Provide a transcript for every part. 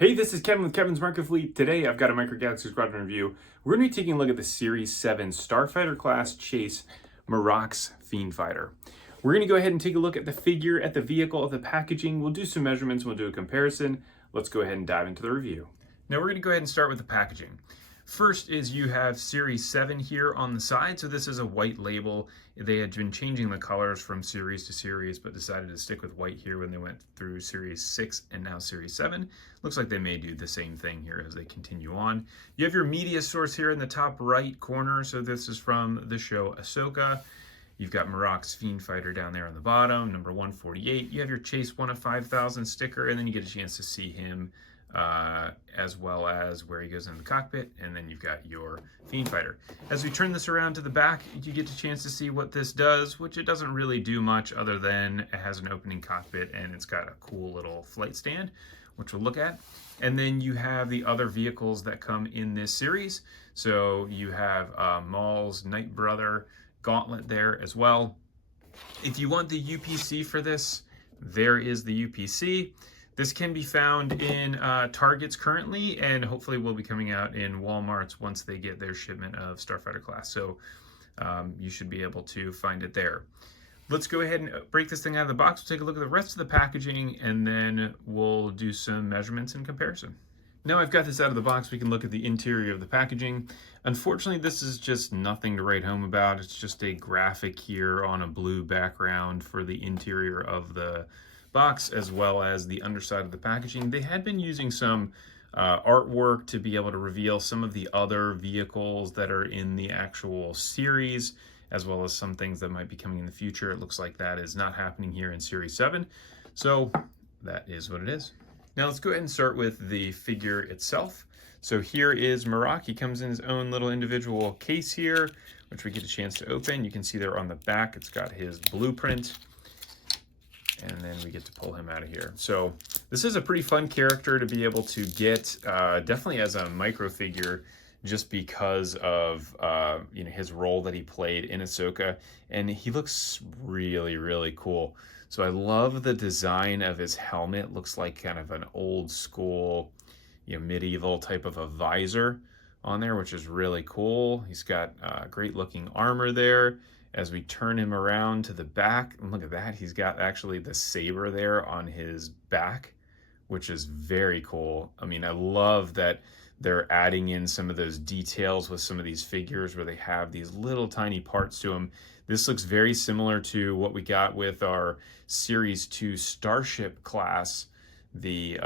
Hey, this is Kevin with Kevin's Market Fleet. Today I've got a Micro Galaxy Squadron review. We're going to be taking a look at the Series 7 Starfighter class Chase Marrok's Fiend Fighter. We're going to go ahead and take a look at the figure, at the vehicle, at the packaging. We'll do some measurements, we'll do a comparison. Let's go ahead and dive into the review. Now we're going to go ahead and start with the packaging. First is you have Series 7 here on the side, so this is a white label. They had been changing the colors from series to series, but decided to stick with white here when they went through Series 6 and now Series 7. Looks like they may do the same thing here as they continue on. You have your media source here in the top right corner, so this is from the show Ahsoka. You've got Marrok's Fiend Fighter down there on the bottom, number 148. You have your Chase 1 of 5,000 sticker, and then you get a chance to see him as well as where he goes in the cockpit, and then you've got your Fiend Fighter. As we turn this around to the back, you get a chance to see what this does, which it doesn't really do much other than it has an opening cockpit and it's got a cool little flight stand, which we'll look at. And then you have the other vehicles that come in this series. So you have Maul's Night Brother Gauntlet there as well. If you want the UPC for this, there is the UPC. This can be found in Targets currently, and hopefully will be coming out in Walmarts once they get their shipment of Starfighter class. So you should be able to find it there. Let's go ahead and break this thing out of the box. We'll take a look at the rest of the packaging, and then we'll do some measurements and comparison. Now I've got this out of the box, we can look at the interior of the packaging. Unfortunately, this is just nothing to write home about. It's just a graphic here on a blue background for the interior of the box, as well as the underside of the packaging. They had been using some artwork to be able to reveal some of the other vehicles that are in the actual series, as well as some things that might be coming in the future. It looks like that is not happening here in Series 7. So that is what it is. Now let's go ahead and start with the figure itself. So here is Marrok. He comes in his own little individual case here, which we get a chance to open. You can see there on the back, it's got his blueprint. And then we get to pull him out of here. So this is a pretty fun character to be able to get, definitely as a micro figure, just because of his role that he played in Ahsoka, and he looks really, really cool. So I love the design of his helmet. Looks like kind of an old school, medieval type of a visor on there, which is really cool. He's got great looking armor there. As we turn him around to the back, and look at that, he's got actually the saber there on his back, which is very cool. I mean, I love that they're adding in some of those details with some of these figures where they have these little tiny parts to them. This looks very similar to what we got with our Series 2 Starship class, the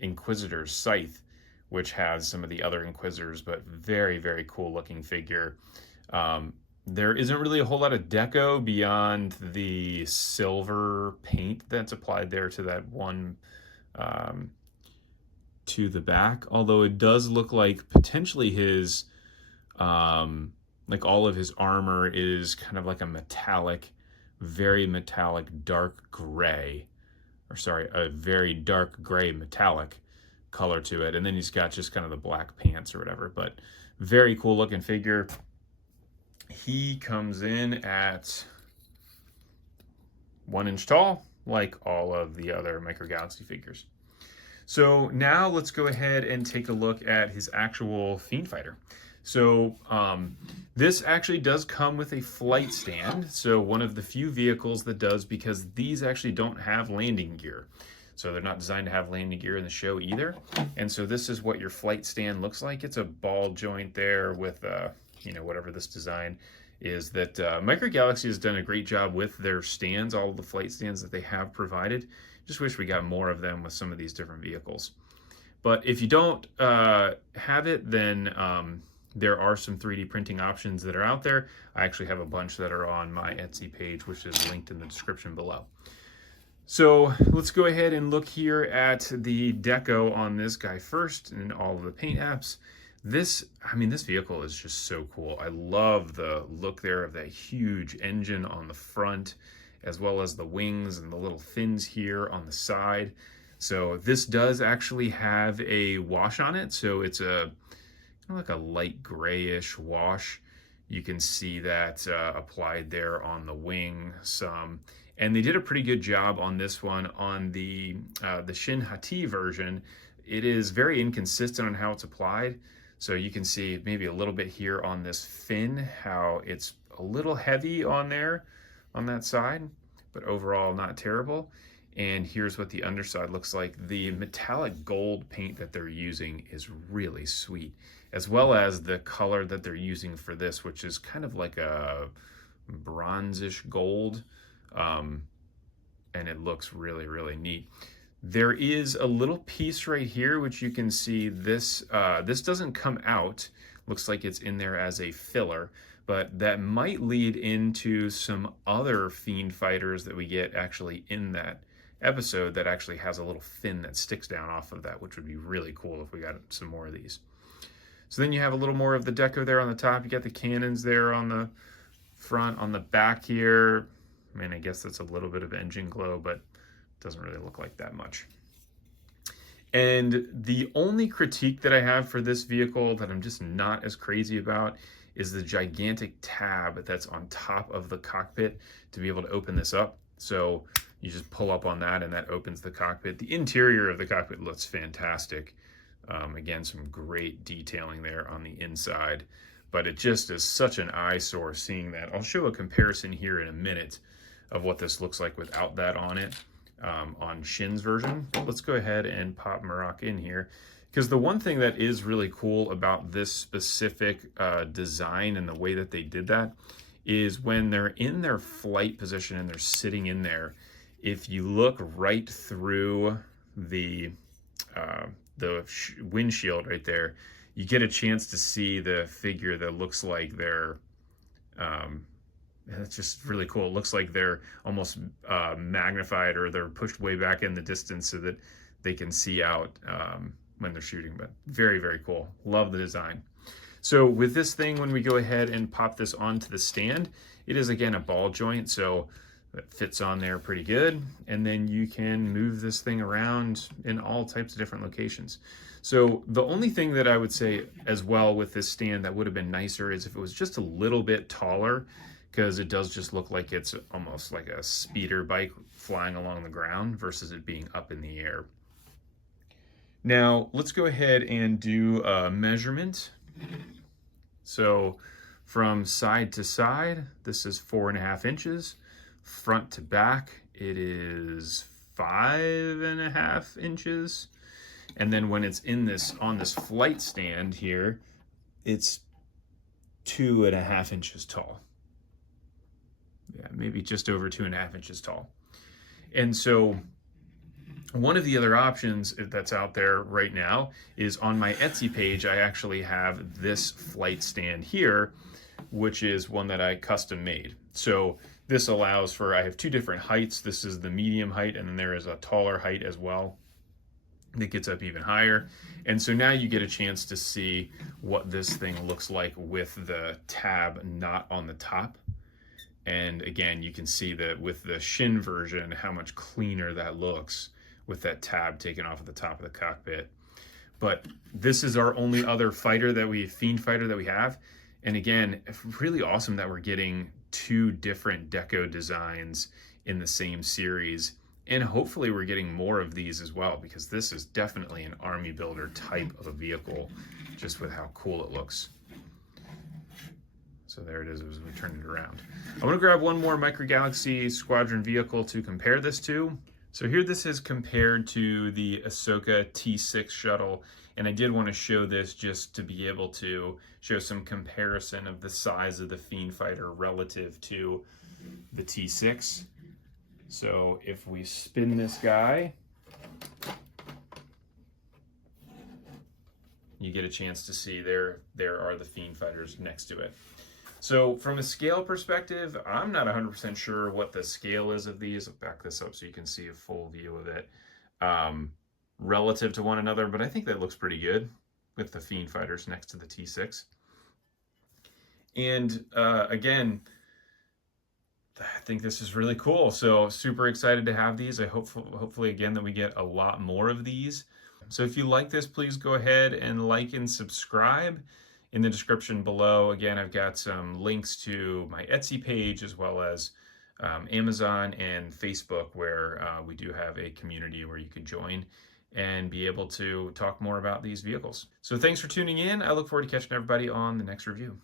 Inquisitor's Scythe, which has some of the other Inquisitors, but very, very cool looking figure. There isn't really a whole lot of deco beyond the silver paint that's applied there to that one, to the back. Although it does look like potentially his, like all of his armor is kind of like a metallic, very metallic dark gray, or sorry, a very dark gray metallic color to it. And then he's got just kind of the black pants or whatever, but very cool looking figure. He comes in at 1 inch tall, like all of the other Micro Galaxy figures. So now let's go ahead and take a look at his actual Fiend Fighter. So this actually does come with a flight stand. So one of the few vehicles that does, because these actually don't have landing gear. So they're not designed to have landing gear in the show either. And so this is what your flight stand looks like. It's a ball joint there with whatever this design is. That Micro Galaxy has done a great job with their stands, all of the flight stands that they have provided. Just wish we got more of them with some of these different vehicles. But if you don't have it, then there are some 3D printing options that are out there. I actually have a bunch that are on my Etsy page, which is linked in the description below. So let's go ahead and look here at the deco on this guy first and all of the paint apps. This vehicle is just so cool. I love the look there of that huge engine on the front, as well as the wings and the little fins here on the side. So this does actually have a wash on it. So it's a kind of like a light grayish wash. You can see that applied there on the wing some. And they did a pretty good job on this one. On the Shin Hati version, it is very inconsistent on how it's applied. So you can see maybe a little bit here on this fin, how it's a little heavy on there, on that side, but overall not terrible. And here's what the underside looks like. The metallic gold paint that they're using is really sweet, as well as the color that they're using for this, which is kind of like a bronzish gold. And it looks really, really neat. There is a little piece right here, which you can see this, this doesn't come out. Looks like it's in there as a filler, but that might lead into some other Fiend fighters that we get actually in that episode that actually has a little fin that sticks down off of that, which would be really cool if we got some more of these. So then you have a little more of the deco there on the top. You got the cannons there on the front. On the back here, I mean, I guess that's a little bit of engine glow, but it doesn't really look like that much. And the only critique that I have for this vehicle that I'm just not as crazy about is the gigantic tab that's on top of the cockpit to be able to open this up. So you just pull up on that and that opens the cockpit. The interior of the cockpit looks fantastic. Again, some great detailing there on the inside, but it just is such an eyesore seeing that. I'll show a comparison here in a minute of what this looks like without that on it, on Shin's version. Let's go ahead and pop Marrok in here, because the one thing that is really cool about this specific design and the way that they did that is when they're in their flight position and they're sitting in there, if you look right through the windshield right there, you get a chance to see the figure that looks like they're, it's just really cool. It looks like they're almost magnified, or they're pushed way back in the distance so that they can see out when they're shooting. But very, very cool. Love the design. So with this thing, when we go ahead and pop this onto the stand, it is again a ball joint, so it fits on there pretty good. And then you can move this thing around in all types of different locations. So the only thing that I would say as well with this stand that would have been nicer is if it was just a little bit taller, because it does just look like it's almost like a speeder bike flying along the ground versus it being up in the air. Now let's go ahead and do a measurement. So from side to side, this is 4.5 inches. Front to back, it is 5.5 inches. And then when it's in this, on this flight stand here, it's 2.5 inches tall. Yeah, maybe just over 2.5 inches tall. And so one of the other options that's out there right now is on my Etsy page, I actually have this flight stand here, which is one that I custom made. So this allows for, I have two different heights. This is the medium height, and then there is a taller height as well that gets up even higher. And so now you get a chance to see what this thing looks like with the tab not on the top. And again, you can see that with the Shin version, how much cleaner that looks with that tab taken off at the top of the cockpit. But this is our only other fighter that Fiend fighter that we have. And again, really awesome that we're getting two different deco designs in the same series. And hopefully we're getting more of these as well, because this is definitely an army builder type of a vehicle, just with how cool it looks. So there it is as we turn it around. I'm gonna grab one more Micro Galaxy Squadron vehicle to compare this to. So here this is compared to the Ahsoka T6 shuttle, and I did want to show this just to be able to show some comparison of the size of the Fiend fighter relative to the T6. So if we spin this guy, you get a chance to see there are the Fiend fighters next to it. So from a scale perspective, I'm not 100% sure what the scale is of these. I'll back this up so you can see a full view of it relative to one another, but I think that looks pretty good with the Fiend fighters next to the T6. And again, I think this is really cool. So super excited to have these. I hopefully again that we get a lot more of these. So if you like this, please go ahead and like and subscribe. In the description below, again, I've got some links to my Etsy page as well as Amazon and Facebook, where we do have a community where you can join and be able to talk more about these vehicles. So thanks for tuning in. I look forward to catching everybody on the next review.